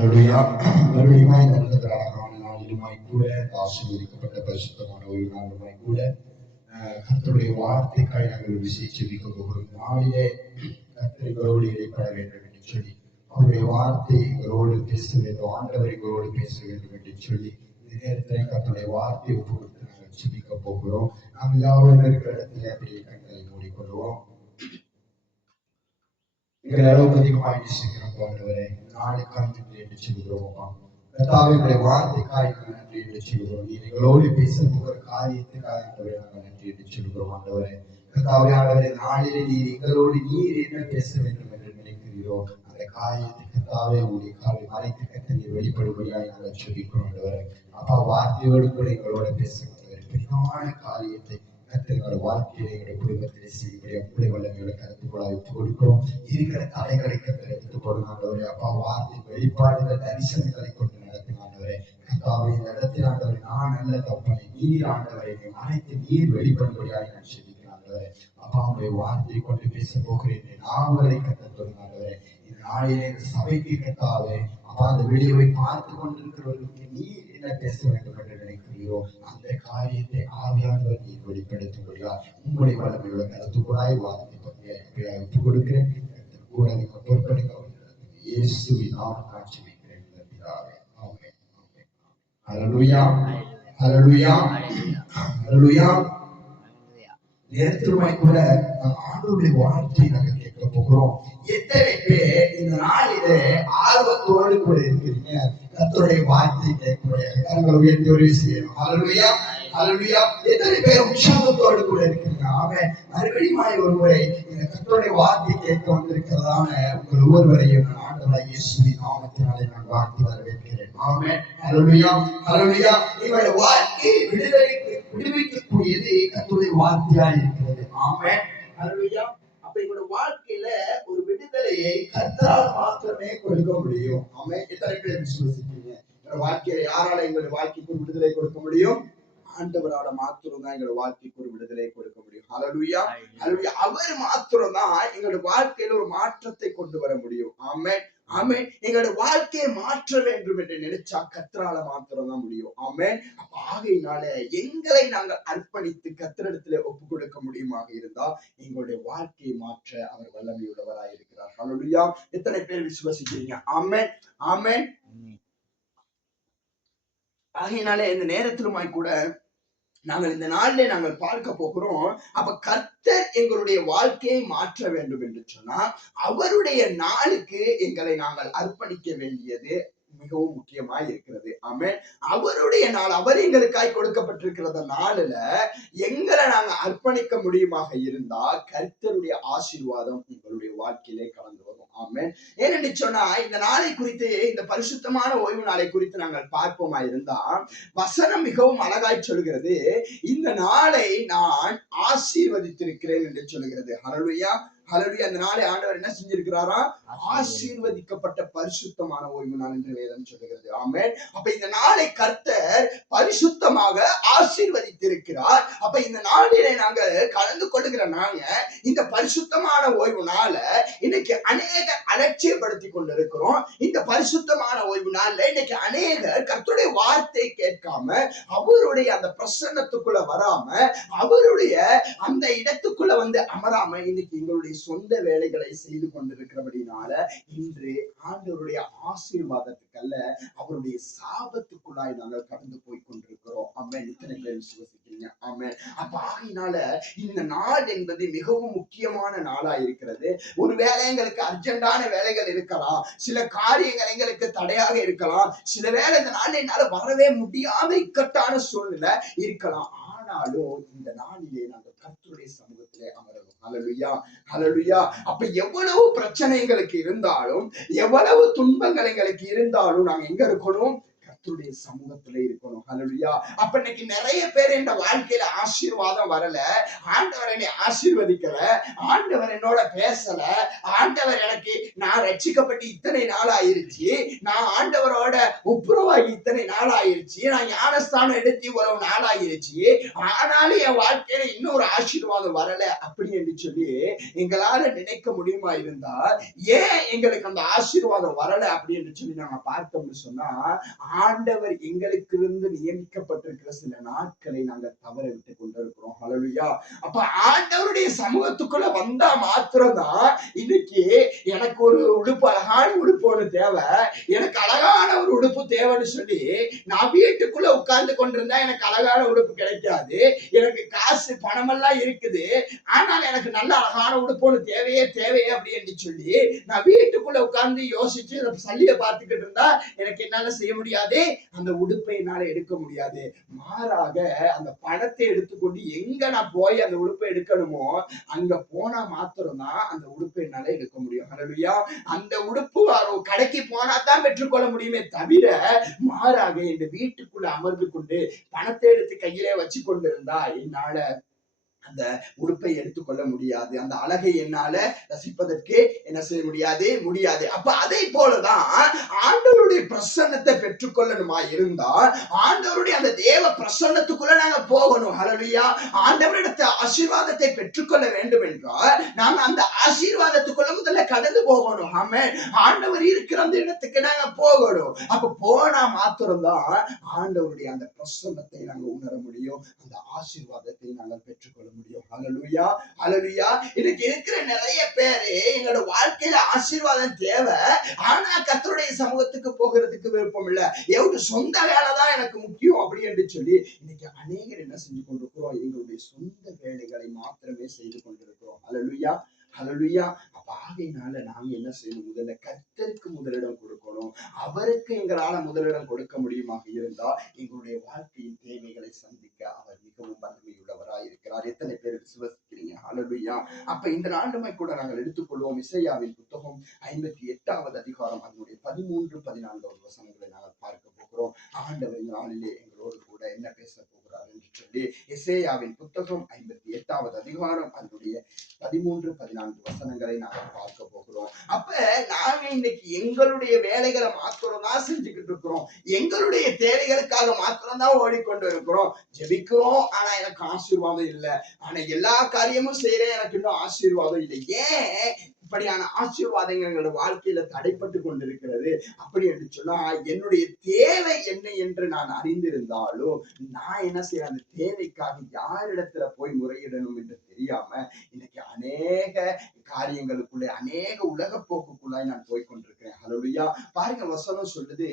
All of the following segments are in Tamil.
மறுபடியும் இந்த அழகான நாளிலுமாய் கூட ஆசீர்வதிக்கப்பட்ட பரிசுத்தமான ஒரு நாளுமாய் கூட கர்த்தருடைய வார்த்தைக்காய் நாங்கள் விசேஷிக்க போகிறோம். நாளிலே கர்த்தர் எங்களோடு இடைப்பட வேண்டும் என்று சொல்லி, அவருடைய வார்த்தை எங்களோடு பேச வேண்டும், ஆண்டவர் எங்களோடு பேச வேண்டும் என்று சொல்லி இந்த நேரத்தில் கர்த்தருடைய வார்த்தையை ஒப்பு கொடுத்து நாங்கள் ஜெபிக்க போகிறோம். நாம் யாரும் இருக்கிற இடத்துல அப்படியே கண்களை மூடிக்கொள்வோம். எங்களை அளவுக்கு அதிகமாக நேசிக்கிறோம் ஆண்டவரே, நாளுக்காய் நன்றி என்று சொல்கிறோம். கர்த்தாவே வார்த்தைக்காய் நன்றி என்று சொல்கிறோம். நீர் எங்களோடு பேச போகிற காரியத்துக்காக நாங்கள் நன்றி என்று சொல்கிறோம் ஆண்டவரே. கர்த்தாவே ஆண்டவரே, நாளிலே நீர் எங்களோடு நீர் என்ன பேச வேண்டும் என்று நினைக்கிறீரோ அந்த காரியத்தை கர்த்தாவே உங்களுடைய காலை மறைத்து கர்த்தர் வெளிப்படும்படியாக நாங்கள் சொல்லிக்கிறோம் ஆண்டவரே. அப்பா, வார்த்தையோடு கூட எங்களோட பேசுகிறோம். பெரியான காரியத்தை கர்த்தர் வாழ்க்கையில எங்களுடைய குடும்பத்திலே செய்யக்கூடிய உங்களுடைய வல்லமையோட கருத்துக்களை ஒப்புக் கொடுக்கிறோம். இருக்கிற தடைகளை கர்த்தர் எடுத்துக் கொடுங்க. அப்பா, வார்த்தை வெளிப்பாடுகள் தரிசனங்களை கொண்டு நடத்தினாண்டவரே. கர்த்தாவே, இந்த இடத்தில் ஆண்டவரே, நான் நல்ல தப்பனை நீர் ஆண்டவரை மறைத்து நீர் வெளிப்படும்படியாக நான் செபிக்கிறேன் ஆண்டவரே. அப்பா, உங்களுடைய வார்த்தையை கொண்டு பேச போகிறேன். நாவலை கர்த்தர் தொடங்காண்டவரே. இந்த நாளிலே இந்த சபைக்கு கர்த்தாவே, அப்பா, அந்த வீடியோவை பார்த்து கொண்டிருக்கிறவர்களுக்கு நீர் என்ன பேச வேண்டும் என்று நினைக்கிறீரோ அந்த காரியத்தை ஆவியானவர் நீர் வெளிப்படுத்தும்படியா உங்களுடைய வல்லமையுள்ள கருத்துக்குள்ளாய் வார்த்தை ஒப்புக் கொடுக்கிறேன். கூட நீங்க பொறுப்பெடுக்க இயேசுவின் நாமத்தில் ஜெபிக்கிறேன் பிதாவே. ஆமென். ஹல்லேலூயா, ஹல்லேலூயா, ஹல்லேலூயா. நேரத்திலுமாய் கூட ஆண்டவருடைய வார்த்தையை நாங்கள் கேட்க போகிறோம். எத்தனை பேர் இந்த நாளிலே ஆர்வத்தோடு கூட இருக்கிறீங்க கர்த்தருடைய வார்த்தையை கேட்கக்கூடிய கரங்களை உயர்த்தி ஒரு விஷயம். ஹல்லேலூயா, ஹல்லேலூயா. எத்தனை பேர் உற்சாகத்தோடு கூட இருக்கிறீங்க? ஆமென். மறுபடியும் ஒரு முறை இந்த கர்த்தருடைய வார்த்தை கேட்க வந்திருக்கிறதான உங்கள் ஒவ்வொருவரையும் ஆண்டவராகிய இயேசுவின் நாமத்தினாலே நான் வாழ்த்தி வரவேற்கிறேன். ஆமென். ஹல்லேலூயா, ஹல்லேலூயா. உங்களுடைய வாழ்க்கையை விடுவிக்கக்கூடியது கர்த்தருடைய வார்த்தையாக இருக்கிறது. ஆமென். ஹல்லேலூயா. அப்ப எங்களோட வாழ்க்கையில ஒரு விடுதலையை கர்த்தரால் மாத்திரமே கொடுக்க முடியும். ஆமென். எத்தனை பேர் விசுவாசிக்கிறீங்க? வாழ்க்கையில யாரால எங்களுடைய வாழ்க்கைக்கு ஒரு விடுதலை கொடுக்க முடியும்? ஆண்டவரால மாத்திரம் தான் எங்களோட வாழ்க்கைக்கு ஒரு விடுதலை கொடுக்க முடியும். ஹல்லேலூயா, ஹல்லேலூயா. அவர் மாத்திரம் தான் எங்களுடைய வாழ்க்கையில ஒரு மாற்றத்தை கொண்டு வர முடியும். ஆமென், ஆமென். எங்களோட வாழ்க்கையை மாற்ற வேண்டும் என்று நினைச்சா கர்த்தரால மாத்திரம் தான் முடியும். ஆமென். அப்ப ஆகையினால எங்களை நாங்கள் அர்ப்பணித்து கர்த்தரிடத்துல ஒப்பு கொடுக்க முடியுமாக இருந்தா எங்களுடைய வாழ்க்கையை மாற்ற அவர் வல்லமையுள்ளவராய் இருக்கிறார். ஹல்லேலூயா. எத்தனை பேர் விசுவாசிக்கிறீங்க? ஆமென், ஆமென். ஆகையினால இந்த நேரத்திலுமாய் கூட நாங்கள் இந்த நாளிலே நாங்கள் பார்க்க போகிறோம். அப்ப கர்த்தர் எங்களுடைய வாழ்க்கையை மாற்ற வேண்டும் என்று சொன்னா அவருடைய நாளுக்கு எங்களை நாங்கள் அர்ப்பணிக்க வேண்டியது மிகவும் முக்கியமாய் இருக்கிறது. ஆமென். அவருடைய நாள், அவர் எங்களுக்காய் கொடுக்கப்பட்டிருக்கிற நாளில எங்களை நாங்க அர்ப்பணிக்க முடியுமாக இருந்தா கர்த்தருடைய ஆசீர்வாதம் எங்களுடைய வாழ்க்கையிலே கலந்து வரும். ஆமென். ஏனென்று சொன்னா இந்த நாளை குறித்து, இந்த பரிசுத்தமான ஓய்வு நாளை குறித்து நாங்கள் பார்ப்போமா இருந்தா வசனம் மிகவும் அழகாய் சொல்கிறது. இந்த நாளை நான் ஆசீர்வதித்திருக்கிறேன் என்று சொல்கிறது. ஹல்லேலூயா, ஹல்லேலூயா. அந்த நாளை ஆண்டவர் என்ன செஞ்சிருக்கிறாரா? ஆசீர்வதிக்கப்பட்ட பரிசுத்தமான ஓய்வு நாள் என்று வேதம் சொல்லுகிறது. ஆமென். அப்ப இந்த நாளை கர்த்தர் பரிசுத்தமாக ஆசீர்வதித்திருக்கிறார். அப்ப இந்த நாளிலே நாங்கள் கலந்து கொள்ளுகிற நாங்க இந்த பரிசுத்தமான ஓய்வு நாள இன்னைக்கு அநேக அலட்சியப்படுத்தி கொண்டிருக்கிறோம். இந்த பரிசுத்தமான ஓய்வு நாள்ல இன்னைக்கு அநேகர் கர்த்தருடைய வார்த்தை கேட்காம, அவருடைய அந்த பிரசன்னத்துக்குள்ள வராம, அவருடைய அந்த இடத்துக்குள்ள வந்து அமராம இன்னைக்கு எங்களுடைய சொந்த வேலைகளை செய்து கொண்டிருக்கிறபடினால இன்று ஆண்டவருடைய ஆசீர்வாதத்துக்கு அல்ல அவருடைய சாபத்துக்குள்ளாய் நாங்கள் கடந்து போய் கொண்டிருக்கிறோம். ஆமென். இத்தனை பேர் விசுவாசிக்கிறீங்க? ஆமென். அப்ப ஆகையினால இந்த நாள் என்பது மிகவும் முக்கியமான நாளா இருக்கிறது. ஒரு வேலை எங்களுக்கு அர்ஜென்டான வேலைகள் இருக்கலாம், சில காரியங்கள் எங்களுக்கு தடையாக இருக்கலாம், சில வேலை இந்த நாள் என்னால வரவே முடியாத இக்கட்டான சூழ்நிலை இருக்கலாம். ஆனாலும் இந்த நாளிலே நாங்கள் கர்த்தருடைய சமூகத்திலே அமரணும். ஹல்லேலூயா, ஹல்லேலூயா. அப்ப எவ்வளவு பிரச்சனை எங்களுக்கு இருந்தாலும், எவ்வளவு துன்பங்கள் எங்களுக்கு இருந்தாலும் நாங்க எங்க இருக்கணும்? கர்த்தருடைய சமூகத்துல இருக்கணும். ஹல்லேலூயா. அப்ப இன்னைக்கு நிறைய பேர் என் வாழ்க்கையில ஆசீர்வாதம் வரல, ஆண்டவர் என்னை ஆசீர்வதிக்கல, ஆண்டவர் என்னோட பேசல, ஆண்டவர் எனக்கு நான் ரட்சிக்கப்பட்டு இத்தனை நாள் ஆயிருச்சு, நான் ஆண்டவரோட ஒப்புரவாகி இத்தனை நாள் ஆயிருச்சு, நான் ஞானஸ்தானம் எடுத்து இவ்வளவு நாள் ஆயிருச்சு, ஆனாலும் என் வாழ்க்கையில இன்னொரு ஆசீர்வாதம் வரல அப்படி என்று சொல்லி எங்களால நினைக்க முடியுமா இருந்தா, ஏன் எங்களுக்கு அந்த ஆசீர்வாதம் வரல அப்படி என்று சொல்லி நாங்க பார்த்தோம்னு சொன்னா, ஆண்டவர் எங்களுக்கு இருந்து நியமிக்கப்பட்டிருக்கிற சில நாட்களை நாங்க தவற விட்டு கொண்டிருக்கிறோம். ஹல்லேலூயா. அப்ப ஆண்டவருடைய சமூகத்துக்குள்ள வந்தா மாத்திரம்தான் இன்னைக்கு எனக்கு ஒரு உடுப்பு, அழகான உடுப்பு ஒண்ணு தேவை, எனக்கு அழகான ஒரு உடுப்பு தேவைன்னு சொல்லி நான் வீட்டுக்குள்ள உட்கார்ந்து கொண்டிருந்தா எனக்கு அழகான உடுப்பு கிடைக்காது. எனக்கு காசு பணமெல்லாம் இருக்குது, ஆனால் எனக்கு நல்ல அழகான உடுப்பு ஒண்ணு தேவையே அப்படின்னு சொல்லி நான் வீட்டுக்குள்ள உட்கார்ந்து யோசிச்சு சல்லிய பார்த்துக்கிட்டு இருந்தா எனக்கு என்னால செய்ய முடியாது, அந்த உடுப்பை என்னால எடுக்க முடியாது. மாறாக அந்த பணத்தை எடுத்துக்கொண்டு எங்க நான் போய் அந்த உடுப்பை எடுக்கணுமோ அங்க போனா மாத்திரம்தான் அந்த உடுப்பை என்னால எடுக்க முடியும். ஹல்லேலூயா. அந்த உடுப்பு கடைக்கு போனா தான் பெற்றுக்கொள்ள முடியுமே தவிர, மாறாக இந்த வீட்டுக்குள்ள அமர்ந்து கொண்டு பணத்தை எடுத்து கையிலே வச்சு கொண்டிருந்தா என்னால அந்த உடுப்பை எடுத்துக்கொள்ள முடியாது, அந்த அழகை என்னால ரசிப்பதற்கு என்ன செய்ய முடியாது. அப்ப அதை போலதான் ஆண்டவருடைய பிரசன்னத்தை பெற்றுக்கொள்ளணுமா இருந்தா ஆண்டவருடைய அந்த தேவ பிரசன்னத்துக்குள்ள நாங்க போகணும். ஹல்லேலூயா. ஆண்டவரிடத்தை ஆசீர்வாதத்தை பெற்றுக்கொள்ள வேண்டும் என்றால் நாங்க அந்த ஆசீர்வாதத்துக்குள்ள முதல்ல கடந்து போகணும். ஆமென். ஆண்டவர் இருக்கிற அந்த இடத்துக்கு நாங்க போகணும். அப்ப போனா மாத்திரம்தான் ஆண்டவருடைய அந்த பிரசன்னத்தை நாங்க உணர முடியும், அந்த ஆசீர்வாதத்தை நாங்கள் பெற்றுக்கொள்ள முடியும். ஹல்லேலூயா. ஹல்லேலூயா. இன்னைக்கு இருக்கிற நிறைய பேரு எங்களோட வாழ்க்கையில ஆசீர்வாதம் தேவை, ஆனா கர்த்தருடைய சமூகத்துக்கு போகிறதுக்கு விருப்பம் இல்ல, எவ்வளவு சொந்த வேலைதான் எனக்கு முக்கியம் அப்படி என்று சொல்லி இன்னைக்கு அநேகர் என்ன செஞ்சு கொண்டிருக்கிறோம், எங்களுடைய சொந்த வேலைகளை மாத்திரமே செய்து கொண்டிருக்கிறோம். ஹல்லேலூயா. ஹல்லேலூயா. அப்ப ஆகையினால நாங்க என்ன செய்யணும், முதல்ல கர்த்தருக்கு முதலிடம் கொடுக்கணும். அவருக்கு எங்களால முதலிடம் கொடுக்க முடியுமாக இருந்தா எங்களுடைய வாழ்க்கையின் தேவைகளை சந்திக்க அவர் மிகவும் வல்லமையுள்ளவராய் இருக்கிறார். எத்தனை பேர் விசுவசிக்கிறீங்க? ஹல்லேலூயா. அப்ப இந்த நாளுமே கூட நாங்கள் எடுத்துக்கொள்வோம் இசையாவின் புத்தகம் 58வது அதிகாரம் அதனுடைய 13, 14 வசனங்களை நாங்கள் பார்க்க போகிறோம். ஆண்டவர் நாளிலே எங்களோடு கூட என்ன பேச போகிறார் என்று சொல்லி இசையாவின் புத்தகம் 58வது அதிகாரம் அதனுடைய 13, 14 வசனங்களை நாங்கள் பார்க்க போகிறோம். அப்ப நாங்க இன்னைக்கு எங்களுடைய வேலைகளை மாத்திரம் தான் செஞ்சுக்கிட்டு இருக்கிறோம், எங்களுடைய தேவைகளுக்காக மாத்திரம் தான் ஓடிக்கொண்டு இருக்கிறோம். ஜெபிக்கிறோம், ஆனா எனக்கு ஆசீர்வாதம் இல்லை, ஆனா எல்லா காரியமும் செய்யறேன், எனக்கு இன்னும் ஆசீர்வாதம் இல்லை. ஏன் இப்படியான ஆசீர்வாதங்கள் எங்களோட வாழ்க்கையில தடைப்பட்டு கொண்டிருக்கிறது அப்படி என்று சொன்னா, என்னுடைய தேவை என்ன என்று நான் அறிந்திருந்தாலும் நான் என்ன செய்ய, அந்த தேவைக்காக யாரிடத்துல போய் முறையிடணும் என்று தெரியாம இன்னைக்கு அநேக காரியங்களுக்குள்ளே, அநேக உலக போக்குக்குள்ளாய் நான் போய் கொண்டிருக்கிறேன். ஹல்லேலூயா. பாருங்க, வசனம் சொல்லுது,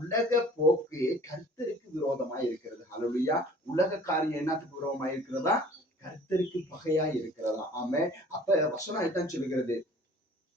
உலக போக்கு கர்த்தருக்கு விரோதமா இருக்கிறது. ஹல்லேலூயா. உலக காரியம் என்னத்துக்கு விரோதமா இருக்கிறதா? கர்த்தருக்கு பகையா இருக்கிறதா? ஆமென். அப்ப வசனம் இதான் சொல்லுகிறது,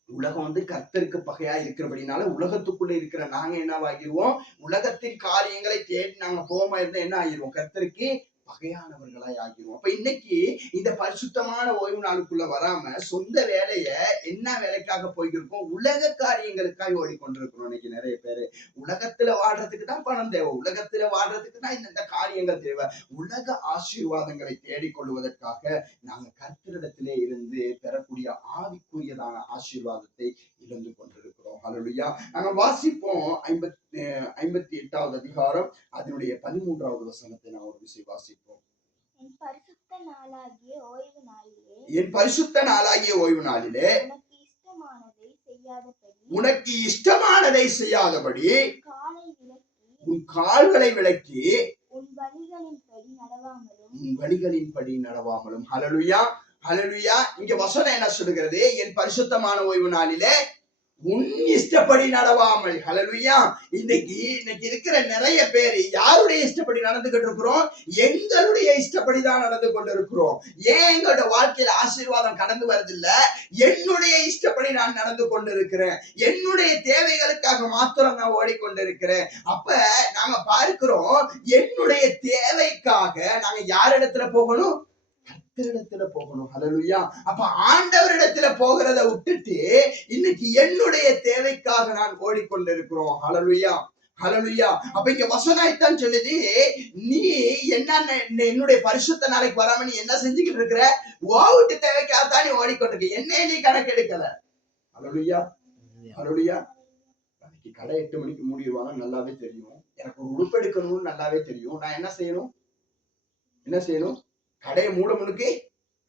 உலகம் கர்த்தருக்கு பகையா இருக்கிறபடினால உலகத்துக்குள்ள இருக்கிற நாங்க என்னவாகிருவோம், உலகத்தின் காரியங்களை தேடி நாங்க போகாம இருந்தா என்ன ஆகிருவோம், கர்த்தருக்கு பகையானவர்களாய் ஆகிருவோம். அப்ப இன்னைக்கு இந்த பரிசுத்தமான ஓய்வு நாளுக்குள்ள வராம சொந்த வேலைய என்ன வேலைக்காக போய்கிருக்கோம், உலக காரியங்களுக்காக ஓடிக்கொண்டிருக்கிறோம். இன்னைக்கு நிறைய பேரு உலகத்துல வாழ்றதுக்கு தான் பணம் தேவை, உலகத்துல வாழ்றதுக்கு தான் இந்த காரியங்கள் தேவை. உலக ஆசீர்வாதங்களை தேடிக்கொள்வதற்காக நாங்க கர்த்தரிடத்திலே இருந்து பெறக்கூடிய ஆவிக்குரியதான ஆசீர்வாதத்தை இழந்து கொண்டிருக்கிறோம். ஹல்லேலூயா. நாங்க வாசிப்போம் 58வது அதிகாரம் அதனுடைய 13வது வசனத்தை நான் ஒரு விஷயம் வாசிப்போம். என் பரிசுத்த நாளாகிய ஓய்வு நாளிலே உனக்கு இஷ்டமானதை செய்யாதபடி உன் கால்களை விலக்கி உன் வழிகளின்படி நடவாமலும். ஹல்லேலூயா. ஹல்லேலூயா. இங்க வசனம் என்ன சொல்லுகிறது, என் பரிசுத்தமான ஓய்வு நாளிலே உன் இஷ்டப்படி நடவாமல். ஹல்லேலூயா. இன்னைக்கு இருக்கிற நிறைய பேர் யாருடைய இஷ்டப்படி நடந்துகிட்டு இருக்கிறோம், எங்களுடைய இஷ்டப்படிதான் நடந்து கொண்டு இருக்கிறோம். ஏன் எங்களோட வாழ்க்கையில ஆசீர்வாதம் கடந்து வருதில்ல, என்னுடைய இஷ்டப்படி நான் நடந்து கொண்டு இருக்கிறேன், என்னுடைய தேவைகளுக்காக மாத்திரம் நான் ஓடிக்கொண்டிருக்கிறேன். அப்ப நாங்க பார்க்கிறோம், என்னுடைய தேவைக்காக நாங்க யாரிடத்துல போகணும், கர்த்தரிடத்துல போகணும். ஹல்லேலூயா. அப்ப ஆண்டவரிடத்துல போகிறத விட்டுட்டு இன்னைக்கு என்னுடைய தேவைக்காக நான் ஓடிக்கொண்டிருக்கிறோம். ஹல்லேலூயா. ஹல்லேலூயா. அப்ப இங்க வசனத்தான் சொல்லுது, நீ என்ன என்னுடைய பரிசுத்த நாளைக்கு வராம நீ என்ன செஞ்சுக்கிட்டு இருக்கிற? ஓட்டு தேவைக்காகத்தான் நீ ஓடிக்கொண்டிருக்க, என்னைய நீ கணக்கு எடுக்கல. ஹல்லேலூயா, ஹல்லேலூயா. அன்னைக்கு கடை 8 மணிக்கு மூடிடுவாங்க, நல்லாவே தெரியும். எனக்கு ஒரு உடுப்பு எடுக்கணும்னு நல்லாவே தெரியும். நான் என்ன செய்யணும்? கடையை மூட முன்னுக்கு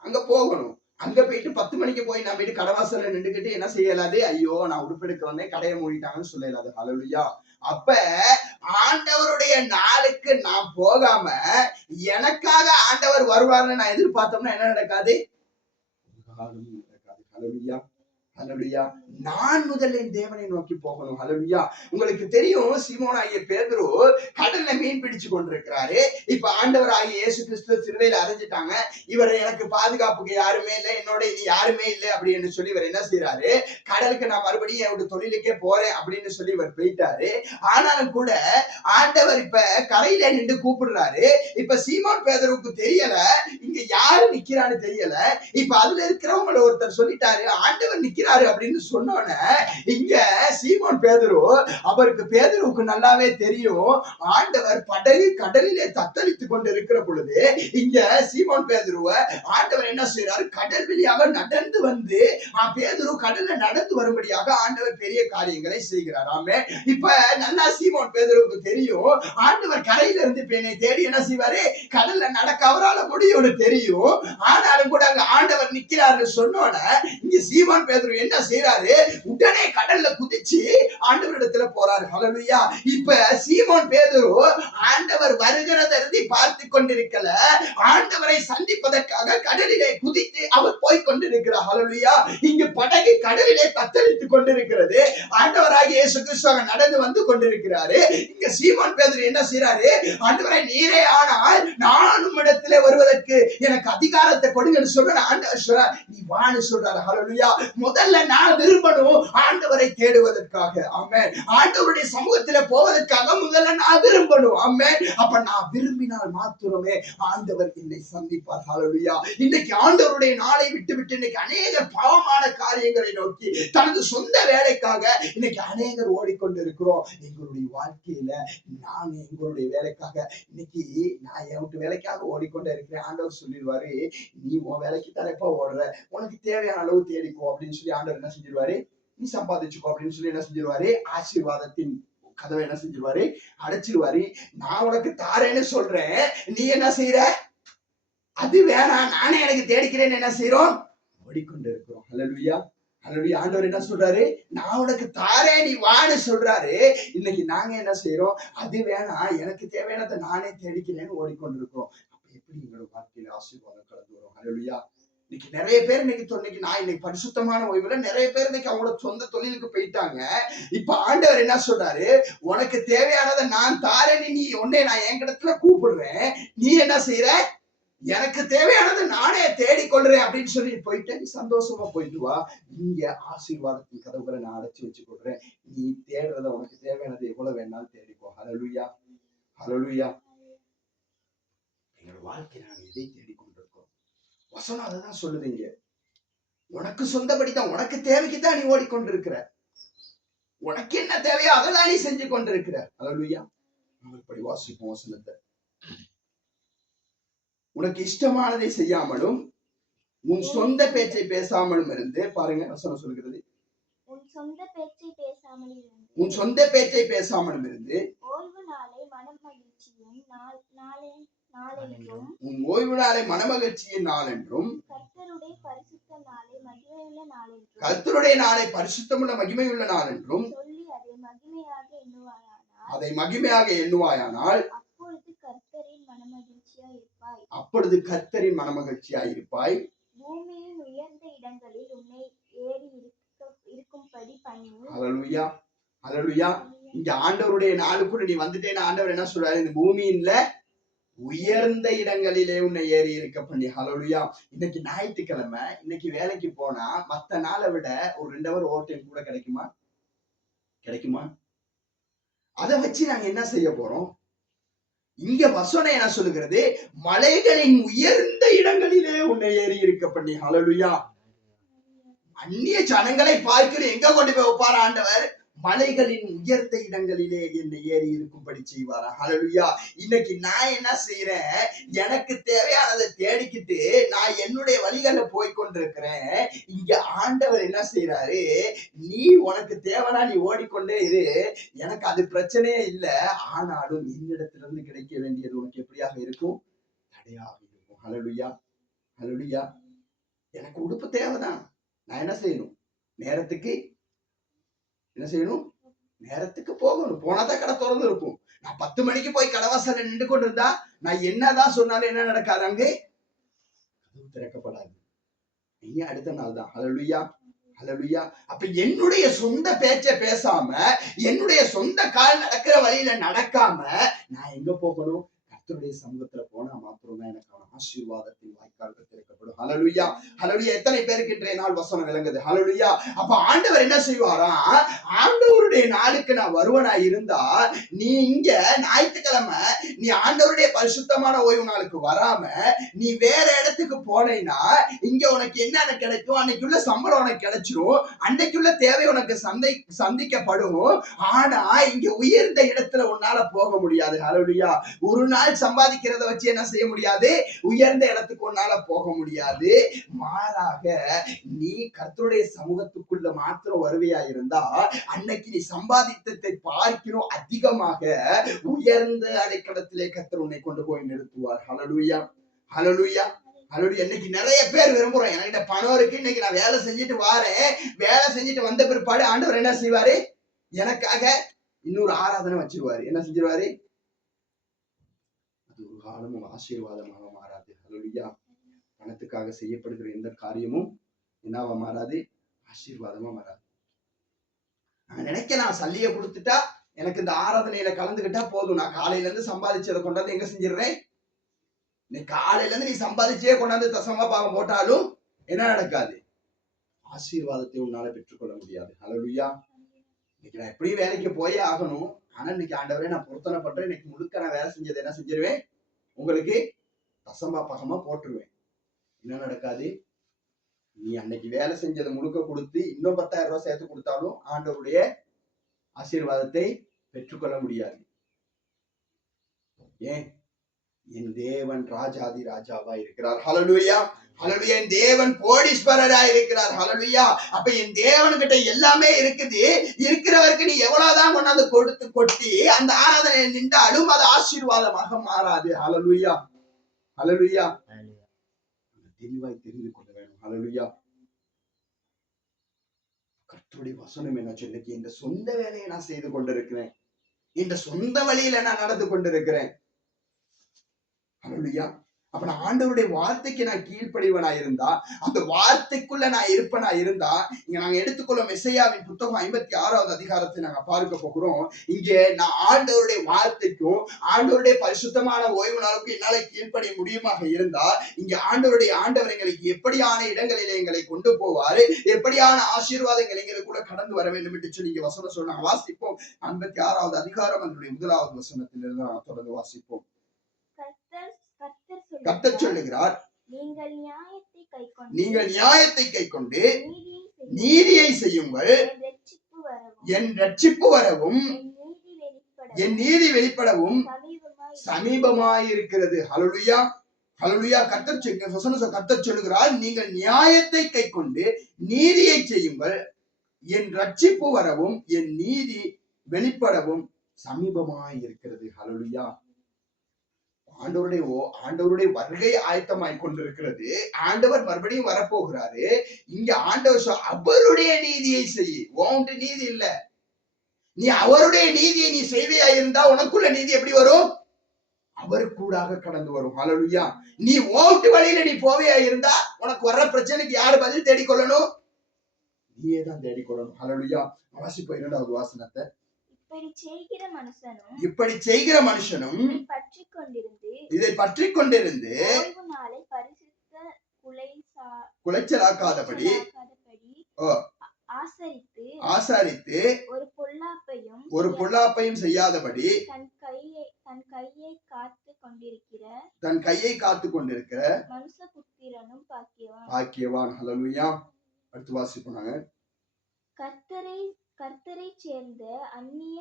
அங்க போகணும். அங்க போயிட்டு 10 மணிக்கு போய் நான் போயிட்டு கடவாசல்ல நின்றுக்கிட்டு என்ன செய்யலாது? ஐயோ நான் உடுப்பெடுக்க வந்தேன், கடையை மூடிட்டாங்கன்னு சொல்லலாது. ஹல்லேலூயா. அப்ப ஆண்டவருடைய நாளுக்கு நான் போகாம எனக்காக ஆண்டவர் வருவார்னு நான் எதிர்பார்த்தோம்னா என்ன நடக்காது? ஹல்லேலூயா, ஹல்லேலூயா. நான் முதல்ல என் தேவனை நோக்கி போகணும். ஹல்லேலூயா. உங்களுக்கு தெரியும், சீமோன் ஆகிய பேதுரு கடல்ல மீன் பிடிச்சு கொண்டிருக்கிறாரு. இப்ப ஆண்டவர் ஆகிய இயேசு கிறிஸ்து சிலுவையில அறைஞ்சிட்டாங்க. இவர் எனக்கு பாதுகாப்புக்கு யாருமே இல்லை, என்னோட இனி யாருமே இல்லை அப்படின்னு சொல்லி இவர் என்ன செய்யறாரு? கடலுக்கு நான் மறுபடியும் என்னோட தொழிலுக்கே போறேன் அப்படின்னு சொல்லி இவர் போயிட்டாரு. ஆனாலும் கூட ஆண்டவர் இப்ப கரையில நின்று கூப்பிடுறாரு. இப்ப சீமோன் பேதுருக்கு தெரியல இங்க யாரு நிக்கிறான்னு தெரியல. இப்ப அதுல இருக்கிறவங்கள ஒருத்தர் சொல்லிட்டாரு, ஆண்டவர் நிக்கிறாரு அப்படின்னு சொன்னோன்னே இங்க சீமோன் பேதுரு, அவருக்கு பேதுருக்கு நல்லாவே தெரியும் ஆண்டவர் படகு கடலிலே தத்தளித்துக் கொண்டு இருக்கிற பொழுது இங்க சீமோன் பேதுருவ ஆண்டவர் என்ன செய்யறாரு? கடல் வழியாக நடந்து வந்து பேதுரு கடல்ல நடந்து வரும்படியாக ஆண்டவர் பெரிய காரியங்களை செய்கிறார். ஆமே. இப்ப நல்லா சீமோன் பேதுருக்கு தெரியும் ஆண்டவர் கரையில இருந்து என்னை தேடி என்ன செய்வாரு? கடல்ல நடக்க அவரால் முடியும்னு தெரியும். ஆனாலும் கூட அங்க ஆண்டவர் நிக்கிறாருன்னு சொன்னோன்னே இங்க சீமோன் பேதுரு என்ன செய்யறாரு? உடனே கடல்ல குதிச்சு ஆண்டவரிடத்துல போறாரு. ஹல்லேலூயா. இப்ப சீமோன் பேதுரு ஆண்டவர் வருகிறதை பார்த்து கொண்டிருக்கல, ஆண்டவரை சந்திப்பதற்காக கடலிலே குதித்து அவர் போய் கொண்டிருக்கிறார். ஹல்லேலூயா. இங்கு படகு கடலிலே தத்தளித்துக் கொண்டிருக்கிறது. ஆண்டவராகிய இயேசு கிறிஸ்து நடந்து வந்து கொண்டிருக்கிறாரு. இங்க சீமோன் பேதுரு என்ன செய்யறாரு? ஆண்டவரை நீரே ஆனால் நான் உம்மிடத்திலே வருவதற்கு எனக்கு அதிகாரத்தை கொடுங்கன்னு சொல்ற ஆண்டவர் சொல்றார், நீ வான்னு சொல்றாரு. ஹல்லேலூயா. முதல்ல நான் விரும்பணும் ஆண்டவரை தேடுவதற்காக. ஆமென். ஆண்டவருடைய சமூகத்திலே போவதற்காக முதல்ல நான் விரும்பணும். ஆமென். அப்ப நான் விரும்பினால் மாத்திரமே ஆண்டவர் என்னை சந்திப்பார். ஹல்லேலூயா. இன்னைக்கு ஆண்டவருடைய நாளை விட்டு இன்னைக்கு அநேக பாவமான காரியங்களை நோக்கி தனது சொந்த வேலைக்காக இன்னைக்கு அநேகர் ஓடிக்கொண்டிருக்கிறோம். எங்களுடைய வாழ்க்கையில நாங்க எங்களுடைய வேலைக்காக இன்னைக்கு நான் என் வேலைக்காக ஓடிக்கொண்டே இருக்கிறேன். ஆண்டவர் சொல்லிடுவாரு, நீ உன் வேலைக்கு தானேப்பா ஓடுற, உனக்கு தேவையான அளவு தேடிக்கோ அப்படின்னு சொல்லி ஆண்டவர் என்ன செஞ்சிருவாரு? நீ சம்பாதிச்சுக்கோ அப்படின்னு சொல்லி என்ன செஞ்சிருவாரு? ஆசீர்வாதத்தின் கதவை என்ன செஞ்சிருவாரு? அடைச்சிருவாரு. நான் உனக்கு தாரேன்னு சொல்றேன், நீ என்ன செய்யற? அது வேணாம், நானே எனக்கு தேடிக்கிறேன்னு என்ன செய்யறோம்? ஓடிக்கொண்டு இருக்கிறோம். ஹல்லேலூயா, ஹல்லேலூயா. ஆண்டவர் என்ன சொல்றாரு? நான் உனக்கு தாரேன், நீ வான்னு சொல்றாரு. இன்னைக்கு நாங்க என்ன செய்யறோம்? அது வேணாம், எனக்கு தேவையானதை நானே தேடிக்கிறேன்னு ஓடிக்கொண்டிருக்கிறோம். அப்ப எப்படி எங்களோட வாழ்க்கையில ஆசீர்வாதம் கடந்து வரும்? ஹல்லேலூயா. இன்னைக்கு நிறைய பேர் இன்னைக்கு பரிசுத்தமான ஓய்வுல நிறைய பேர் இன்னைக்கு அவங்களோட சொந்த தொழிலுக்கு போயிட்டாங்க. இப்ப ஆண்டவர் என்ன சொல்றாரு? உனக்கு தேவையானதை நான் தாரேன்னு நீ உன்னை நான் என்கிட்ட கூப்பிடுறேன், நீ என்ன செய்யற? எனக்கு தேவையானது நானே தேடிக்கொள்றேன் அப்படின்னு சொல்லி போயிட்டு நீ சந்தோஷமா போயிட்டு வா. இங்க ஆசீர்வாதத்தின் கதவுகளை நான் அடைச்சு வச்சு கொள்றேன். நீ தேடுறத உனக்கு தேவையானது எவ்வளவு வேணாலும் தேடிப்போ. ஹல்லேலூயா, ஹல்லேலூயா. எங்களோட வாழ்க்கையில நாங்க இதை தேடிக்கொண்டிருக்கோம். வசனம் அதுதான் சொல்லுதுங்க. உனக்கு சொந்தபடிதான், உனக்கு தேவைக்குதான் நீ ஓடிக்கொண்டிருக்கிற. உனக்கு என்ன தேவையோ அதெல்லாம் நீ செஞ்சு கொண்டிருக்கிற. ஹல்லேலூயா. இப்படி வாசிப்போம் வசனத்தை. உனக்கு இஷ்டமானதை செய்யாமலும் உன் சொந்த பேச்சை பேசாமலும் இருந்து, பாருங்க வசனம் சொல்கிறது, உன் சொந்த பேச்சை பேசாமலும் இருந்து ஓய்வு நாளை மனமகிழ்ச்சியின் நாள் என்றும் கர்த்தருடைய நாளை பரிசுத்தமுள்ள மகிமையுள்ள நாள் என்றும் அதை மகிமையாக எண்ணுவாயானால் அப்பொழுது கர்த்தரின் மனமகிழ்ச்சியாய் இருப்பாய். பூமியின் உயர்ந்த இடங்களில் உன்னை ஏறி இருக்கும்படி பண்ணி. ஹல்லேலூயா, ஹல்லேலூயா. இங்க ஆண்டவருடைய நாளுக்குள்ள நீ வந்துட்டேன்னு ஆண்டவர் என்ன சொல்றாரு? இந்த பூமியில உயர்ந்த இடங்களிலே உன்னை ஏறி இருக்க பண்ணி. ஹல்லேலூயா. இன்னைக்கு ஞாயிற்றுக்கிழமை, இன்னைக்கு வேலைக்கு போனா மத்த நாளை விட ஒரு 2 ஹவர் ஓவர் டைம் கூட கிடைக்குமா? அதை வச்சு நாங்க என்ன செய்ய போறோம்? இங்க வசனம் என்ன சொல்லுகிறது? மலைகளின் உயர்ந்த இடங்களிலே உன்னை ஏறி இருக்க பண்ணி. ஹல்லேலூயா. அந்நிய ஜனங்களை பார்க்கிற எங்க கொண்டு போய் வைப்பார் ஆண்டவர்? மலைகளின் உயர்ந்த இடங்களிலே என்னை ஏறி இருக்கும்படி செய்வாரா. ஹல்லேலூயா. இன்னைக்கு நான் என்ன செய்யறேன், எனக்கு தேவையானதை தேடிக்கிட்டு நான் என்னுடைய வழிகளை போய் கொண்டிருக்கிறேன். இங்க ஆண்டவர் என்ன செய்யறாரு, நீ உனக்கு தேவைனா நீ ஓடிக்கொண்டே இரு, எனக்கு அது பிரச்சனையே இல்லை. ஆனாலும் என்னிடத்திலிருந்து கிடைக்க வேண்டியது உனக்கு எப்படியாக இருக்கும், தடையாக இருக்கும். ஹல்லேலூயா. ஹல்லேலூயா. எனக்கு உடுப்பு தேவைதான், நான் என்ன செய்யணும், நேரத்துக்கு என்ன செய்யணும், நேரத்துக்கு போகணும். போனாதான் கடை திறந்து இருக்கும். நான் 10 மணிக்கு போய் கடவாசல நின்று கொண்டு இருந்தா நான் என்னதான் சொன்னாலும் என்ன நடக்காது, அங்கே திறக்கப்படாது. இனி அடுத்த நாள் தான். ஹல்லேலூயா. ஹல்லேலூயா. அப்ப என்னுடைய சொந்த பேச்சை பேசாம, என்னுடைய சொந்த கால் நடக்கிற வழியில நடக்காம நான் எங்க போகணும், கர்த்தருடைய சமூகத்துல போனா மாத்திரம்தான் எனக்கான ஆசீர்வாதத்தின் வாய்க்கால்கள் திறக்கப்படும். ஹல்லேலூயா. ஹல்லேலூயா. எத்தனை பேருக்கு இன்றைய நாள் வசனம் விளங்குது? ஹல்லேலூயா. அப்ப ஆண்டவர் என்ன செய்வாரா, ஆண்டவருடைய நாளுக்கு நான் வருவனா இருந்தா, நீ இங்க ஞாயிற்றுக்கிழமை நீ ஆண்டவருடைய பரிசுத்தமான ஓய்வு நாளுக்கு வராம நீ வேற இடத்துக்கு போனேன்னா, இங்க உனக்கு என்னென்ன கிடைக்கும், அன்னைக்குள்ள சம்பளம் உனக்கு கிடைச்சிரும், அன்னைக்குள்ள தேவை உனக்கு சந்திக்கப்படும். ஆனா இங்க உயர்ந்த இடத்துல உன்னால போக முடியாது. ஹல்லேலூயா. ஒரு நாள் சம்பாதிக்கிறத வச்சு என்ன செய்ய முடியாது, உயர்ந்த இடத்துக்கு உன்னால போக முடியாது. மாறாக நீ கர்த்தருடைய சமூகத்துக்குள்ள மாத்திரம் வருவையா இருந்தா, அன்னைக்கு நீ சம்பாதித்ததை பார்க்கிறோம் அதிகமாக உயர்ந்த அடைக்கலத்திலே கர்த்தர் உன்னை கொண்டு போய் நிறுத்துவார். ஹல்லேலூயா. ஹல்லேலூயா. ஹல்லேலூயா. இன்னைக்கு நிறைய பேர் விரும்புறோம், என்கிட்ட பணம் இருக்கு, இன்னைக்கு நான் வேலை செஞ்சுட்டு வாரேன், வேலை செஞ்சுட்டு வந்த பிற்பாடு ஆண்டவர் என்ன செய்வாரு, எனக்காக இன்னொரு ஆராதனை வச்சிருவாரு. என்ன செஞ்சிருவாரு, அது ஒரு காலமும் ஆசீர்வாதமாக மாறாது. ஹல்லேலூயா. பணத்துக்காக செய்யப்படுகிற எந்த காரியமும் என்னவா மாறாது, ஆசீர்வாதமா மாறாது. நான் நினைக்கலாம், சல்லியை கொடுத்துட்டா எனக்கு இந்த ஆராதனையில கலந்துகிட்டா போதும், நான் காலையில இருந்து சம்பாதிச்சதை கொண்டாந்து எங்க செஞ்சிடுறேன், நீ காலையில இருந்து நீ சம்பாதிச்சே கொண்டாந்து தசம பாகம் போட்டாலும் என்ன நடக்காது, ஆசீர்வாதத்தை உன்னால பெற்றுக்கொள்ள முடியாது. ஹல்லேலூயா. இன்னைக்கு நான் எப்படியும் வேலைக்கு போயே ஆகணும், ஆனா இன்னைக்கு ஆண்டவரே நான் பொருத்தனை பண்றேன், இன்னைக்கு முழுக்க நான் வேலை செஞ்சதை என்ன செஞ்சிருவேன், உங்களுக்கு தசமா பாகமா போட்டுருவேன். என்ன நடக்காது, நீ அன்னைக்கு வேலை செஞ்சதை முழுக்க கொடுத்து இன்னும் 10,000 ரூபாய் சேர்த்து கொடுத்தாலும் ஆண்டவருடைய ஆசீர்வாதத்தை பெற்றுக்கொள்ள முடியாது. ஏன், என் தேவன் ராஜாதி ராஜாவா இருக்கிறார். ஹல்லேலூயா. ஹல்லேலூயா. என் தேவன் கோடீஸ்வரரா இருக்கிறார். ஹல்லேலூயா. அப்ப என் தேவன் கிட்ட எல்லாமே இருக்குது. இருக்கிறவருக்கு நீ எவ்வளவுதான் கொண்டாந்து கொடுத்து கொட்டி அந்த ஆராதனை நின்றாலும் அது ஆசீர்வாதமாக மாறாது. ஹல்லேலூயா. ஹல்லேலூயா. தெளிவாய் தெரிந்து கொள்ள வேண்டும். ஹல்லேலூயா. கர்த்தருடைய வசனம் என்ன சொல்லுது, இந்த சொந்த வேலையை நான் செய்து கொண்டிருக்கிறேன், இந்த சொந்த வழியில நான் நடந்து கொண்டிருக்கிறேன். ஹல்லேலூயா. அப்ப நான் ஆண்டவருடைய வார்த்தைக்கு நான் கீழ்ப்படிவனா இருந்தா, அந்த வார்த்தைக்குள்ள நான் இருப்பனா இருந்தா, இங்க நாங்க எடுத்துக்கொள்ளும் எசையாவின் புத்தகம் 56வது அதிகாரத்தை நாங்க பார்க்க போகிறோம். இங்கே நான் ஆண்டவருடைய வார்த்தைக்கும் ஆண்டவருடைய பரிசுத்தமான ஓய்வு நாளுக்கும் என்னால கீழ்ப்படிய முடியுமாக இருந்தா, இங்க ஆண்டவர் எங்களுக்கு எப்படியான இடங்களில் எங்களை கொண்டு போவாரு, எப்படியான ஆசீர்வாதங்கள் எங்களுக்குள்ள கடந்து வர வேண்டும் என்று சொல்லி இங்க வசனம் சொன்னாங்க. வாசிப்போம். 56வது அதிகாரம் அதனுடைய 1வது வசனத்திலிருந்து தொடர்ந்து வாசிப்போம். கர்த்தர் சொல்லுகிறார், நீங்கள் நியாயத்தை கைக்கொண்டு நீதியை செய்யுங்கள், என் ரட்சிப்பு வரவும் என் நீதி வெளிப்படவும் சமீபமாயிருக்கிறது. ஹல்லேலூயா. ஹல்லேலூயா. கர்த்தர் சொல்லுகிறார், நீங்கள் நியாயத்தை கைக்கொண்டு நீதியை செய்யுங்கள், என் ரட்சிப்பு வரவும் என் நீதி வெளிப்படவும் சமீபமாயிருக்கிறது. ஹல்லேலூயா. ஆண்டவருடைய வருகை ஆயத்தமாய் கொண்டிருக்கிறது. ஆண்டவர் மறுபடியும் வரப்போகிறாரு. இங்க ஆண்டவர் அவருடைய நீதியை செய், உன்கிட்ட நீதி இல்ல, நீ அவருடைய நீதியை நீ செய்வையா இருந்தா உனக்குள்ள நீதி எப்படி வரும், அவருக்கூடாக கடந்து வரும். ஹல்லேலூயா. நீ ஓட்டு வழியில நீ போவையா இருந்தா உனக்கு வர்ற பிரச்சனைக்கு யாரு பதில் தேடிக்கொள்ளணும், நீயே தான் தேடிக்கொள்ளணும். ஹல்லேலூயா. வாசிப்போம் 2வது வாசனத்தை. இப்படி செய்கிற மனுஷனும் இதை பற்றி கொண்டிருந்து குலைச்சலாக்காதபடி ஆசரித்து ஒரு பொல்லாப்பையும் செய்யாதபடி தன் கையை காத்து கொண்டிருக்கிற பாக்கியவான். ஹல்லேலூயா. அடுத்து வாசிப்போம். கர்த்தரைச் சேர்ந்த அந்நிய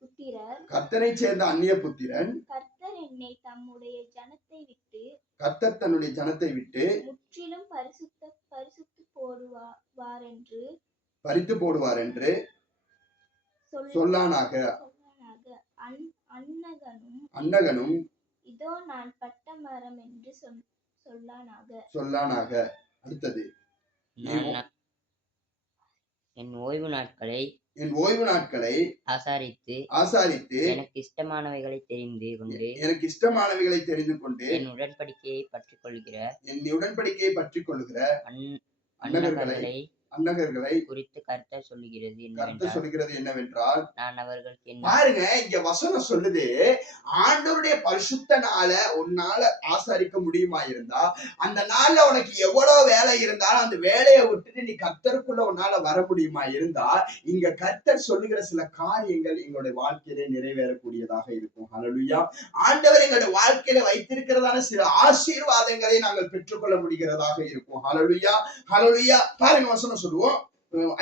புத்திரர் கர்த்தரைச் சேர்ந்த அந்நிய புத்திரன் கர்த்தர் என்னை தம்முடைய ஜனத்தை விட்டு கர்த்தர் தன்னுடைய ஜனத்தை விட்டு முற்றிலும் பரிசுத்து போடுவார் என்று சொல்லானாக. அன்னகனும் இதோ நான் பட்ட மரம் என்று சொல்லானாக. அடுத்தது, என் ஓய்வு நாட்களை ஆசாரித்து எனக்கு இஷ்டமானவைகளை தெரிந்து கொண்டு என் உடன்படிக்கையை பற்றிக் கொள்ளுகிற அன்னகர்களை குறித்து கர்த்தர் சொல்லுகிறது என்னவென்றால், நான் அவர்களுக்கு பாருங்க, இங்க வசனம் சொல்லுது, ஆண்டவருடைய பரிசுத்த நாளை உன்னால ஆசாரிக்க முடியுமா இருந்தா, அந்த நாள்ல உனக்கு எவ்வளவு வேலை இருந்தாலும் அந்த வேலையை விட்டுட்டு நீ கர்த்தருக்குள்ள உன்னால வர முடியுமா இருந்தா, இங்க கர்த்தர் சொல்லுகிற சில காரியங்கள் எங்களுடைய வாழ்க்கையிலே நிறைவேறக்கூடியதாக இருக்கும். ஹல்லேலூயா. ஆண்டவர் எங்களுடைய வாழ்க்கையில வைத்திருக்கிறதான சில ஆசீர்வாதங்களை நாங்கள் பெற்றுக்கொள்ள முடிகிறதாக இருக்கும். ஹல்லேலூயா, ஹல்லேலூயா. பாருங்க, வசனம் சொல்லுவோம்.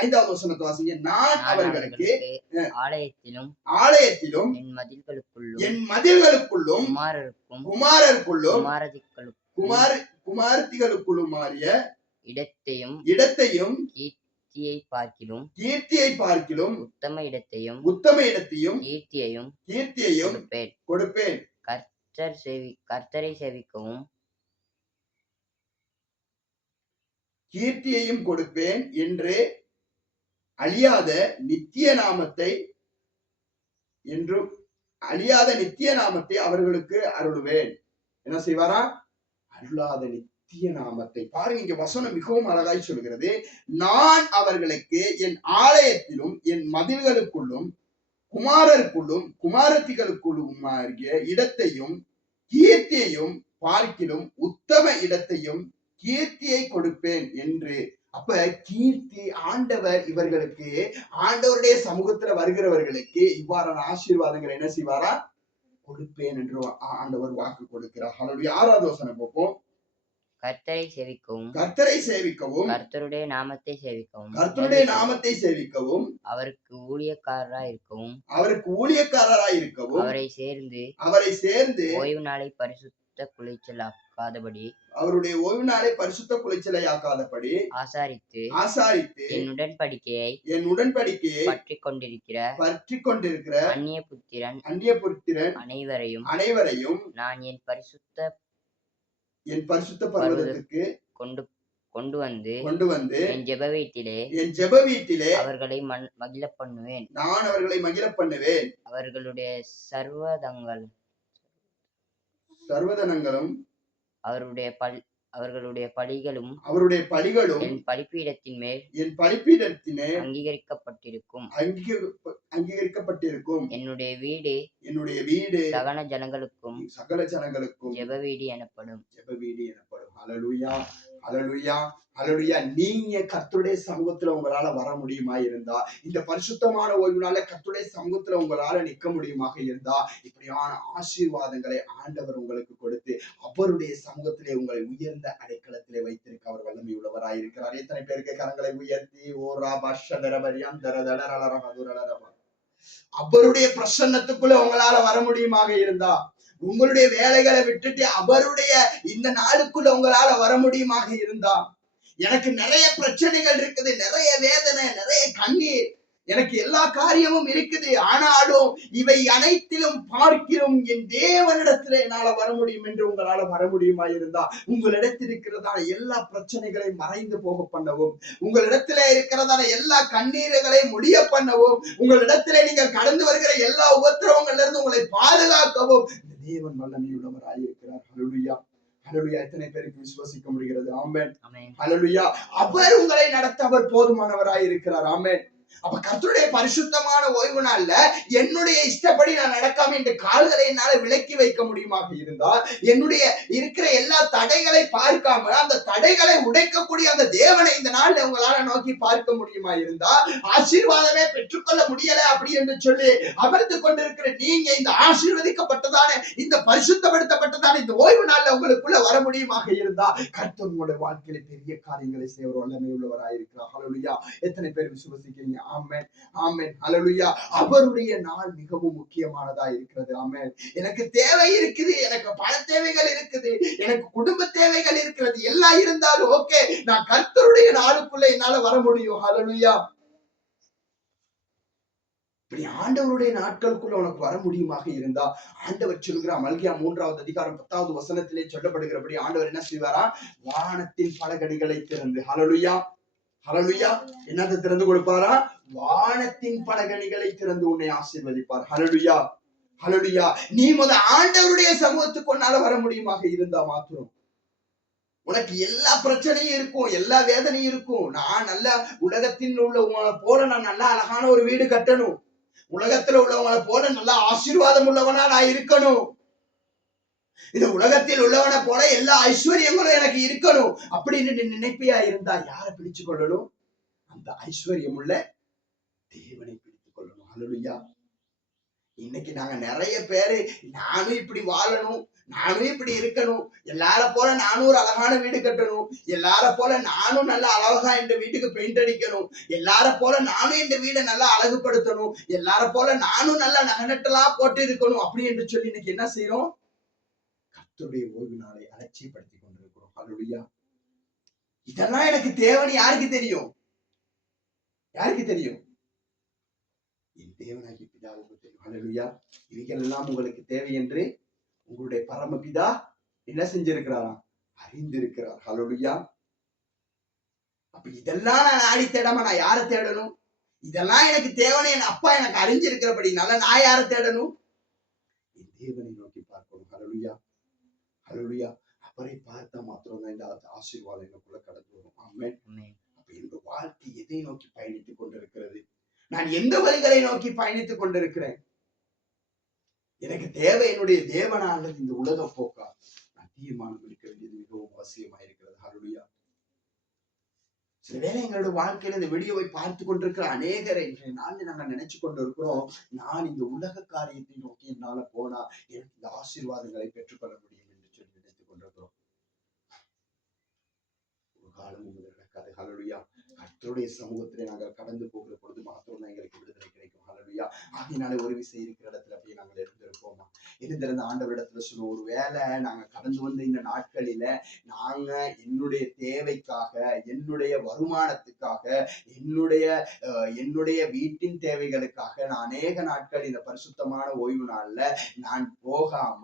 5வது வசனத்தை வாசிங்க. நான் அவர்களுக்கு ஆலயத்திலும் என் மதில்களுக்குள்ளும் குமாரத்திகளுக்குள்ளும் மாறிய இடத்தையும் கீர்த்தியை பார்க்கிலும் உத்தம இடத்தையும் கீர்த்தியையும் கொடுப்பேன். கர்த்தரை சேவிக்கவும் கீர்த்தியையும் கொடுப்பேன் என்று அழியாத நித்திய நாமத்தை அவர்களுக்கு அருளுவேன். என்ன செய்வாரா? அருளாத நித்திய நாமத்தை. பாருங்க, இங்க வசனம் மிகவும் அழகாய் சொல்கிறது. நான் அவர்களுக்கு என் ஆலயத்திலும் என் மதில்களுக்குள்ளும் குமாரத்திகளுக்குள்ளும் இடத்தையும் கீர்த்தியையும் பார்க்கிலும் உத்தம இடத்தையும் கீர்த்தியை கொடுப்பேன் என்று. அப்ப கீர்த்தி, ஆண்டவர் இவர்களுக்கு, ஆண்டவருடைய சமூகத்துல வருகிறவர்களுக்கு இவ்வாறான ஆசீர்வாதங்களை என்ன செய்வாரா? கொடுப்பேன் என்று ஆண்டவர் வாக்கு கொடுக்கிறார். ஹல்லேலூயா. 6வது வசனம் பார்ப்போம். கர்த்தரை சேவிக்கவும் கர்த்தருடைய நாமத்தை சேவிக்கவும் அவருக்கு ஊழியக்காரராய் இருக்கவும் அவரை சேர்ந்து ஓய்வு நாளை பரிசுத்த குலைச்சலாக்காதபடி அவருடைய ஓய்வு நாளை பரிசுத்த குலைச்சலாக்காதபடி ஆசாரித்து என் உடன்படிக்கையை பற்றிக் கொண்டிருக்கிற அந்நிய புத்திரன் அனைவரையும் நான் என் பரிசுத்த பர்வதத்துக்கு கொண்டு வந்து என் ஜெப வீட்டிலே அவர்களை மகிழ பண்ணுவேன். நான் அவர்களை மகிழ பண்ணுவேன். அவர்களுடைய சர்வதனங்களும் அவர்களுடைய பலிகளும் என் பலிபீடத்தின் மேல் அங்கீகரிக்கப்பட்டிருக்கும். என்னுடைய வீடு சகல ஜனங்களுக்கும் ஜெப வீடு எனப்படும். ஹல்லேலூயா, ஹல்லேலூயா, ஹல்லேலூயா. நீங்க கர்த்தருடைய சமூகத்துல உங்களால வர முடியுமா இருந்தா, இந்த பரிசுத்தமான ஓய்வு நாள்ல கர்த்தருடைய சமூகத்துல உங்களால நிற்க முடியுமாக இருந்தா, இப்படியான ஆசீர்வாதங்களை ஆண்டவர் உங்களுக்கு கொடுத்து அவருடைய சமூகத்திலே உங்களை உயர்ந்த அடைக்கலத்திலே வைத்திருக்க அவர் வல்லமை உள்ளவராயிருக்கிறார். எத்தனை பேருக்கு கரங்களை உயர்த்தி அவருடைய பிரசன்னத்துக்குள்ள உங்களால வர முடியுமாக இருந்தா, உங்களுடைய வேலைகளை விட்டுட்டு அவருடைய இந்த நாளுக்குள்ள உங்களால வர முடியுமாக இருந்தா, எனக்கு நிறைய பிரச்சனைகள் இருக்குது, நிறைய வேதனை, நிறைய கண்ணீர், எனக்கு எல்லா காரியமும் இருக்குது, ஆனாலும் இவை அனைத்திலும் பார்க்கிறோம் என் தேவனிடத்துல என்னால வர முடியும் என்று உங்களால வர முடியுமா இருந்தா, உங்களிடத்தில் இருக்கிறதான எல்லா பிரச்சனைகளையும் மறைந்து போக பண்ணவும், உங்களிடத்துல இருக்கிறதான எல்லா கண்ணீர்களை முடிய பண்ணவும், உங்களிடத்துல நீங்கள் கடந்து வருகிற எல்லா உபத்திரவங்கள்ல இருந்து உங்களை பாதுகாக்கவும் தேவன் வல்லமையுள்ளவராயிருக்கிறார். ஹல்லேலூயா, ஹல்லேலூயா. எத்தனை பேருக்கு விசுவாசிக்க முடிகிறது? ஆமென், ஹல்லேலூயா. அவர் உங்களை நடத்த அவர் போதுமானவராயிருக்கிறார். ஆமென். அப்ப கர்த்தருடைய பரிசுத்தமான ஓய்வு நாள்ல என்னுடைய இஷ்டப்படி நான் நடக்காம இந்த கால்களை என்னால விலக்கி வைக்க முடியுமாக இருந்தால், என்னுடைய இருக்கிற எல்லா தடைகளை பார்க்காம அந்த தடைகளை உடைக்கக்கூடிய அந்த தேவனை இந்த நாள்ல உங்களால நோக்கி பார்க்க முடியுமா இருந்தா, ஆசீர்வாதமே பெற்றுக்கொள்ள முடியல அப்படி என்று சொல்லி அமர்ந்து கொண்டிருக்கிற நீங்க இந்த ஆசீர்வதிக்கப்பட்டதான, இந்த பரிசுத்தப்படுத்தப்பட்டதான இந்த ஓய்வு நாள்ல உங்களுக்குள்ள வர முடியுமாக இருந்தா, கர்த்தர் உங்களுடைய வாழ்க்கையில பெரிய காரியங்களை செய்வர் வல்லமை உள்ளவராயிருக்கிறார். ஹல்லேலூயா. எத்தனை பேர் விசுவாசிக்கிறீங்க? ஆமென், ஆமென், ஹல்லேலூயா. அவருடைய நாள் மிகவும் முக்கியமானதா இருக்கிறது. ஆமென். எனக்கு தேவை இருக்குது, எனக்கு பண தேவைகள் இருக்குது, எனக்கு குடும்ப தேவைகள் இருக்கிறது, எல்லாம் இருந்தாலும் ஓகே, நான் கர்த்தருடைய நாளுக்குள்ள என்னால வர முடியும். ஹல்லேலூயா. இப்படி ஆண்டவருடைய நாட்களுக்குள்ள உனக்கு வர முடியுமாக இருந்தா, ஆண்டவர் சொல்கிறார், மல்கியா 3வது அதிகாரம் 10வது வசனத்திலே சொல்லப்படுகிறபடி ஆண்டவர் என்ன செய்வாரா? வானத்தின் பலகணிகளை திறந்து, ஹல்லேலூயா, ஹல்லேலூயா, என்னத்தை திறந்து கொடுப்பாரா? வானத்தின் பலகணிகளை திறந்து உன்னை ஆசீர்வதிப்பார். ஹல்லேலூயா, ஹல்லேலூயா. நீ ஆண்டவருடைய சமூகத்துக்கு உன்னால வர முடியுமாக இருந்தா மாத்திரம். உனக்கு எல்லா பிரச்சனையும் இருக்கும், எல்லா வேதனையும் இருக்கும். நான் நல்ல உலகத்தில் உள்ள போல நான் நல்லா அழகான ஒரு வீடு கட்டணும், உலகத்துல உள்ளவங்களை போல நல்ல ஆசீர்வாதம் உள்ளவனா நான் இருக்கணும், இந்த உலகத்தில் உள்ளவனை போல எல்லா ஐஸ்வர்யங்களும் எனக்கு இருக்கணும் அப்படின்னு நீ நினைப்பியா இருந்தா யாரை பிடிச்சு கொள்ளணும்? அந்த ஐஸ்வர்யம் உள்ள தேவனை பிடித்துக் கொள்ளணும். ஹல்லேலூயா. இன்னைக்கு நாங்க நிறைய பேரு நானும் இப்படி வாழணும், நானும் இப்படி இருக்கணும், எல்லார போல நானும் ஒரு அழகான வீடு கட்டணும், எல்லார போல நானும் நல்லா அழகா இந்த வீட்டுக்கு பெயிண்ட் அடிக்கணும், எல்லார போல நானும் இந்த வீடை நல்லா அழகுபடுத்தணும், எல்லார போல நானும் நல்லா நகநட்டெல்லாம் போட்டு இருக்கணும் அப்படி என்று சொல்லி இன்னைக்கு என்ன செய்யறோம்? கர்த்தருடைய ஓய்வு நாளை அலட்சியப்படுத்தி கொண்டிருக்கிறோம். ஹல்லேலூயா. இதெல்லாம் எனக்கு தேவைன்னு யாருக்கு தெரியும்? யாருக்கு தெரியும்? என் தேவனாகிய பிதாவுக்கு தெரியும். ஹல்லேலூயா. இவைகள் எல்லாம் உங்களுக்கு தேவை என்று உங்களுடைய பரமபிதா என்ன செஞ்சிருக்கிறாராம்? அறிந்திருக்கிறார். ஹல்லேலூயா. அப்ப இதெல்லாம் நான் நாடி தேடாம நான் யாரை தேடணும்? இதெல்லாம் எனக்கு தேவைன்னு என் அப்பா எனக்கு அறிஞ்சிருக்கிறபடினால நான் யாரை தேடணும்? என் தேவனை நோக்கி பார்க்கணும். ஹல்லேலூயா, ஹல்லேலூயா. அவரை பார்த்தா மாத்திரம் தான் இந்த ஆசீர்வாதம் எனக்குள்ள கடந்து வரும். ஆமென். அப்ப இந்த வாழ்க்கை எதை நோக்கி பயணித்துக் கொண்டிருக்கிறது? நான் எந்த வழிகளை நோக்கி பயணித்துக் கொண்டிருக்கிறேன்? எனக்கு தேவை என்னுடைய தேவனா அல்லது இந்த உலக போக்கா? நான் தீர்மானம் எடுக்க வேண்டியது மிகவும் அவசியமாயிருக்கிறது. ஹல்லேலூயா. சில வேளை எங்களோட வாழ்க்கையில இந்த வீடியோவை பார்த்து கொண்டிருக்கிற அநேகரை இன்றைய நாளில் நாங்கள் நினைச்சு கொண்டிருக்கிறோம், நான் இந்த உலக காரியத்தை நோக்கி என்னால போனா எனக்கு இந்த ஆசீர்வாதங்களை பெற்றுக்கொள்ள முடியும் என்று சொல்லி நினைத்துக் கொண்டிருக்கிறோம். ஒரு காலம் நடக்காது. ஹல்லேலூயா. கர்த்தருடைய சமூகத்திலே நாங்கள் கடந்து போகிற பொழுது மாத்திரம் எங்களுக்கு விடுதலை கிடைக்கும். ஹல்லேலூயா. ஆகினாலே ஒரு விசை இருக்கிற இடத்துல அப்படியே நாங்கள் இருந்திருப்போமா? இருந்திருந்த ஆண்டவரிடத்துல சொல்லுவோம், ஒரு வேளை நாங்க கடந்து வந்த இந்த நாட்களில நாங்க என்னுடைய தேவைக்காக, என்னுடைய வருமானத்துக்காக, என்னுடைய வீட்டின் தேவைகளுக்காக நான் அநேக நாட்கள் இந்த பரிசுத்தமான ஓய்வு நாள்ல நான் போகாம,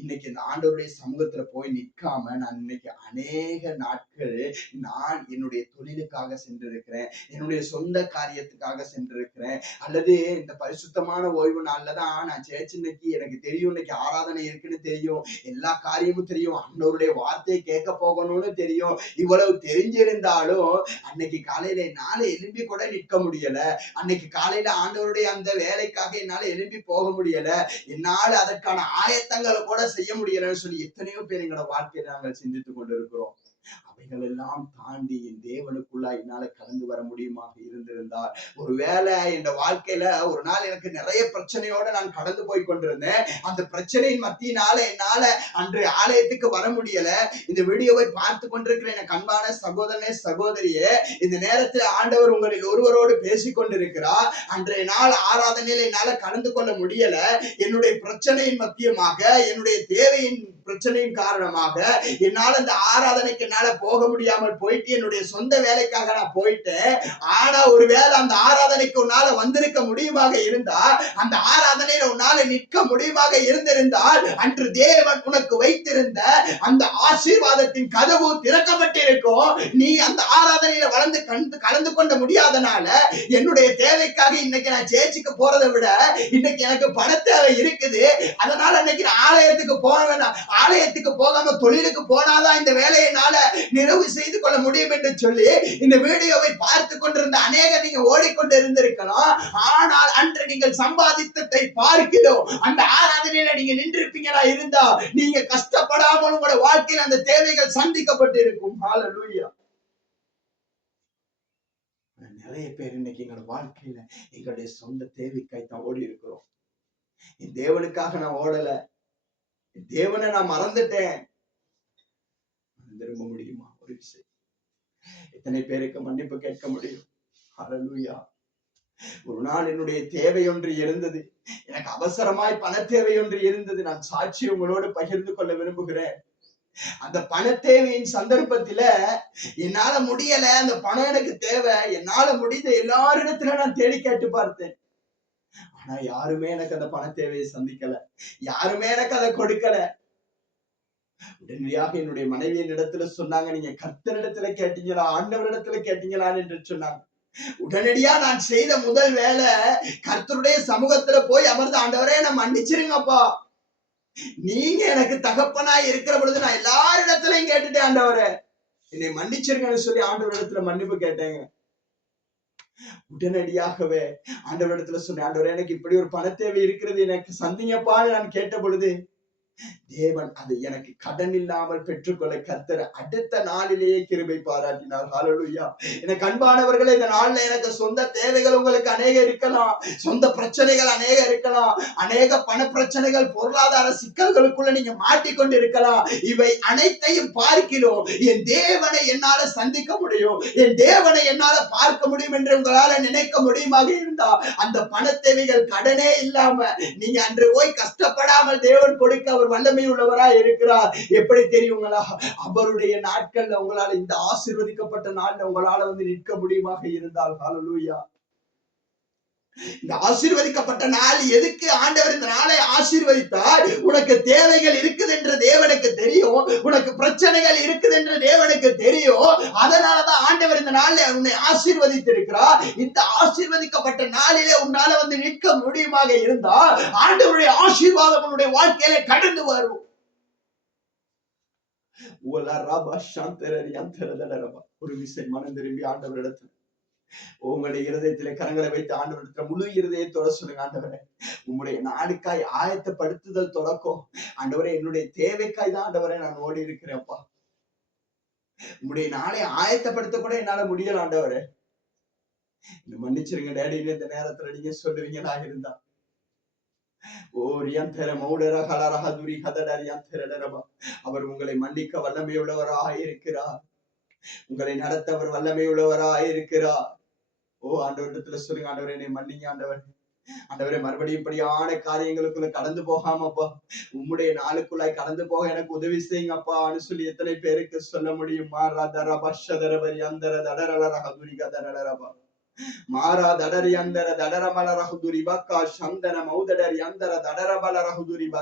இன்னைக்கு இந்த ஆண்டவருடைய சமூகத்துல போய் நிற்காம நான் இன்னைக்கு அநேக நாட்கள் நான் என்னுடைய தொழிலுக்காக சென்றிருக்கிறேன், என்னுடைய சொந்த காரியத்துக்காக சென்றிருக்கிறேன், அல்லது இந்த பரிசுத்தமான ஓய்வு நாள்லதான் நான் சேர்ச்சு இன்னைக்கு எனக்கு தெரியும், இன்னைக்கு ஆராதனை இருக்குன்னு தெரியும், எல்லா காரியமும் தெரியும், ஆண்டவருடைய வார்த்தையை கேட்க போகணும்னு தெரியும். இவ்வளவு தெரிஞ்சிருந்தாலும் அன்னைக்கு காலையில என்னால எழும்பி கூட நிற்க முடியல, அன்னைக்கு காலையில ஆண்டவருடைய அந்த வேலைக்காக என்னால எழும்பி போக முடியல, என்னால அதற்கான ஆயத்தங்களை கூட செய்ய முடியலன்னு சொல்லி எத்தனையோ பேர் எங்களோட வாழ்க்கையில நாங்கள் சிந்தித்துக் கொண்டிருக்கிறோம். அவைகள் எல்லாம் தாண்டி என் தேவனுக்குள்ள என்னால கடந்து வர முடியுமாக இருந்திருந்தால், ஒருவேளை என் வாழ்க்கையில ஒரு நாள் எனக்கு நிறைய பிரச்சனையோட நான் கடந்து போய் கொண்டிருந்தேன், அந்த பிரச்சனையின் மத்தியினால என்னால அன்று ஆலயத்துக்கு வர முடியல. இந்த வீடியோவை பார்த்து கொண்டிருக்கிற எனக்கு அன்பான சகோதரனே சகோதரியே, இந்த நேரத்தில் ஆண்டவர் உங்களில் ஒருவரோடு பேசிக் கொண்டிருக்கிறார். அன்றைய நாள் ஆராதனையில என்னால கலந்து கொள்ள முடியல, என்னுடைய பிரச்சனையின் மத்தியமாக, என்னுடைய தேவையின் பிரச்சனையின் காரணமாக என்னால இந்த ஆராதனைக்கு என்னால போக முடியாமல் போயிட்டு, என்னுடைய சொந்த வேலைக்காக நான் போயிட்டேன். ஆனா ஒருவேளை அந்த ஆராதனைக்கு உன்னால வந்திருக்க முடியுமாக இருந்தா, அந்த ஆராதனையில உன்னால நிற்க முடியுமாக இருந்திருந்தால், அன்று தேவன் உனக்கு வைத்திருந்த அந்த ஆசீர்வாதத்தின் கதவு திறக்கப்பட்டிருக்கும். நீ அந்த ஆராதனையில கலந்து கொள்ள முடியாதனால, என்னுடைய தேவைக்காக இன்னைக்கு நான் சேர்ச்சுக்கு போறதை விட இன்னைக்கு எனக்கு பண தேவை இருக்குது, அதனால இன்னைக்கு நான் ஆலயத்துக்கு போக வேண்டாம், ஆலயத்துக்கு போகாம தொழிலுக்கு போனாதான் இந்த வேலையினால நிறைவு செய்து கொள்ள முடியும் என்று சொல்லி இந்த வீடியோவை பார்த்து கொண்டிருந்த அநேக நீங்க ஓடிக்கொண்டு இருந்திருக்கலாம். ஆனால் அன்று நீங்கள் சம்பாதித்ததை பார்க்கிறோம், அந்த ஆராதனையில நீங்க நின்றிருப்பீங்களா இருந்தா நீங்க கஷ்டப்படாமல் உங்களோட வாழ்க்கையில் அந்த தேவைகள் சந்திக்கப்பட்டு இருக்கும். ஹல்லேலூயா. நிறைய பேர் இன்னைக்கு எங்களோட வாழ்க்கையில எங்களுடைய சொந்த தேவைக்காய் தான் ஓடி இருக்கிறோம். என் தேவனுக்காக நான் ஓடல, தேவனை நான் மறந்துட்டேன். திரும்ப முடியுமா? ஒரு விஷயம், எத்தனை பேருக்கு மன்னிப்பு கேட்க முடியும்? ஹல்லேலூயா. ஒரு நாள் என்னுடைய தேவை ஒன்று இருந்தது. எனக்கு அவசரமாய் பண தேவை ஒன்று இருந்தது. நான் சாட்சி உங்களோடு பகிர்ந்து கொள்ள விரும்புகிறேன். அந்த பண தேவையின் சந்தர்ப்பத்தில என்னால முடியல, அந்த பணம் எனக்கு தேவை. என்னால முடிந்த எல்லாரிடத்துல நான் தேடி கேட்டு பார்த்தேன். ஆனா யாருமே எனக்கு அந்த பண தேவையை சந்திக்கல. யாருமே எனக்கு அதை கொடுக்கல. உடனடியாக என்னுடைய மனைவியின் இடத்துல சொன்னாங்க, நீங்க கர்த்தரிடத்துல கேட்டீங்களா, ஆண்டவரிடத்துல கேட்டீங்களான்னு என்று சொன்னாங்க. உடனடியா நான் செய்த முதல் வேலை, கர்த்தருடைய சமூகத்துல போய் அமர்ந்து, ஆண்டவரே நான் மன்னிச்சிருங்கப்பா, நீங்க எனக்கு தகப்பனா இருக்கிற பொழுது நான் எல்லாரிடத்திலையும் கேட்டுட்டேன், ஆண்டவரே என்னை மன்னிச்சிருங்கன்னு சொல்லி ஆண்டவரிடத்துல மன்னிப்பு கேட்டேங்க. உடனடியாகவே ஆண்டவரிடத்துல சொன்னேன், ஆண்டவரே எனக்கு இப்படி ஒரு பண தேவை இருக்கிறது, எனக்கு சந்திங்கப்பான்னு நான் கேட்ட பொழுது தேவன் அதை எனக்கு கடன் இல்லாமல் பெற்றுக்கொள்ள கர்த்தர் அடுத்த நாளிலேயே கிருபை பாராட்டினார். ஹல்லேலூயா. எனக்கு அன்பானவர்களே, இந்த நாள்ல எனக்கு சொந்த தேவைகள் உங்களுக்கு அநேக இருக்கலாம், சொந்த பிரச்சனைகள் அநேக இருக்கலாம், அநேக பண பிரச்சனைகள், பொருளாதார சிக்கல்களுக்குள்ள நீங்க மாட்டிக்கொண்டு இருக்கலாம். இவை அனைத்தையும் பார்க்கிறோம், என் தேவனை என்னால சந்திக்க முடியும், என் தேவனை என்னால பார்க்க முடியும் என்று உங்களால நினைக்க முடியுமாக இருந்தா, அந்த பண தேவைகள் கடனே இல்லாம நீங்க அன்று போய் கஷ்டப்படாமல் தேவன் கொடுக்க அவர் வல்லமை உள்ளவராய் இருக்கிறார். எப்படி தெரியுங்களா? அவருடைய நாட்கள்ல உங்களால, இந்த ஆசீர்வதிக்கப்பட்ட நாள்ல உங்களால வந்து நிற்க முடியுமாக இருந்தால், ஹல்லேலூயா. இந்த ஆசீர்வதிக்கப்பட்ட நாள் எதுக்கு ஆண்டவர் இந்த நாளை ஆசீர்வதித்தார்? உனக்கு தேவைகள் இருக்குது என்று தேவனுக்கு தெரியும், உனக்கு பிரச்சனைகள் இருக்குது என்று தேவனுக்கு தெரியும். அதனாலதான் ஆண்டவர் இந்த நாள்ல உன்னை ஆசீர்வதித்திருக்கிறார். இந்த ஆசீர்வதிக்கப்பட்ட நாளிலே உன்னால வந்து நிற்க முடியுமாக இருந்தால், ஆண்டவருடைய ஆசீர்வாதம் உன்னுடைய வாழ்க்கையில கடந்து வரும். ஒரு விசை மனம் திரும்பி ஆண்டவரிடத்தில் உங்களுடைய இருதயத்திலே கரங்களை வைத்து ஆண்டவரிடத்துல முழு இருதயத்தோட சொல்லுங்க, ஆண்டவரே உங்களுடைய நாளுக்காய் ஆயத்தப்படுத்துதல் தொடக்கம். ஆண்டவரே என்னுடைய தேவைக்காய் தான் ஆண்டவரே நான் ஓடி இருக்கிறேன்ப்பா. உங்களுடைய நாளை ஆயத்தப்படுத்த கூட என்னால முடியல ஆண்டவரே, மன்னிச்சிருங்க டேடின்னு இந்த நேரத்துல நீங்க சொல்லுவீங்களா இருந்தா. அவர் உங்களை மன்னிக்க வல்லமையுள்ளவராய் இருக்கிறார், உங்களை நடத்த அவர் வல்லமையுள்ளவராய் இருக்கிறார். ஆண்டவரிடத்துல சொல்லுங்க, ஆண்டவரே என்னை மன்னிங்க ஆண்டவர். ஆண்டவரே மறுபடியும் இப்படியான காரியங்களுக்குள்ள கடந்து போகாமப்பா, உம்முடைய நாளுக்குள்ளாய் கடந்து போக எனக்கு உதவி செய்யுங்கப்பான்னு சொல்லி எத்தனை பேருக்கு சொல்ல முடியும்? மாறா தடரி அந்தர தடரமல ரகுதுரி பக்கா சந்தன மௌதடரி அந்தர தடரபல ரகுதுரி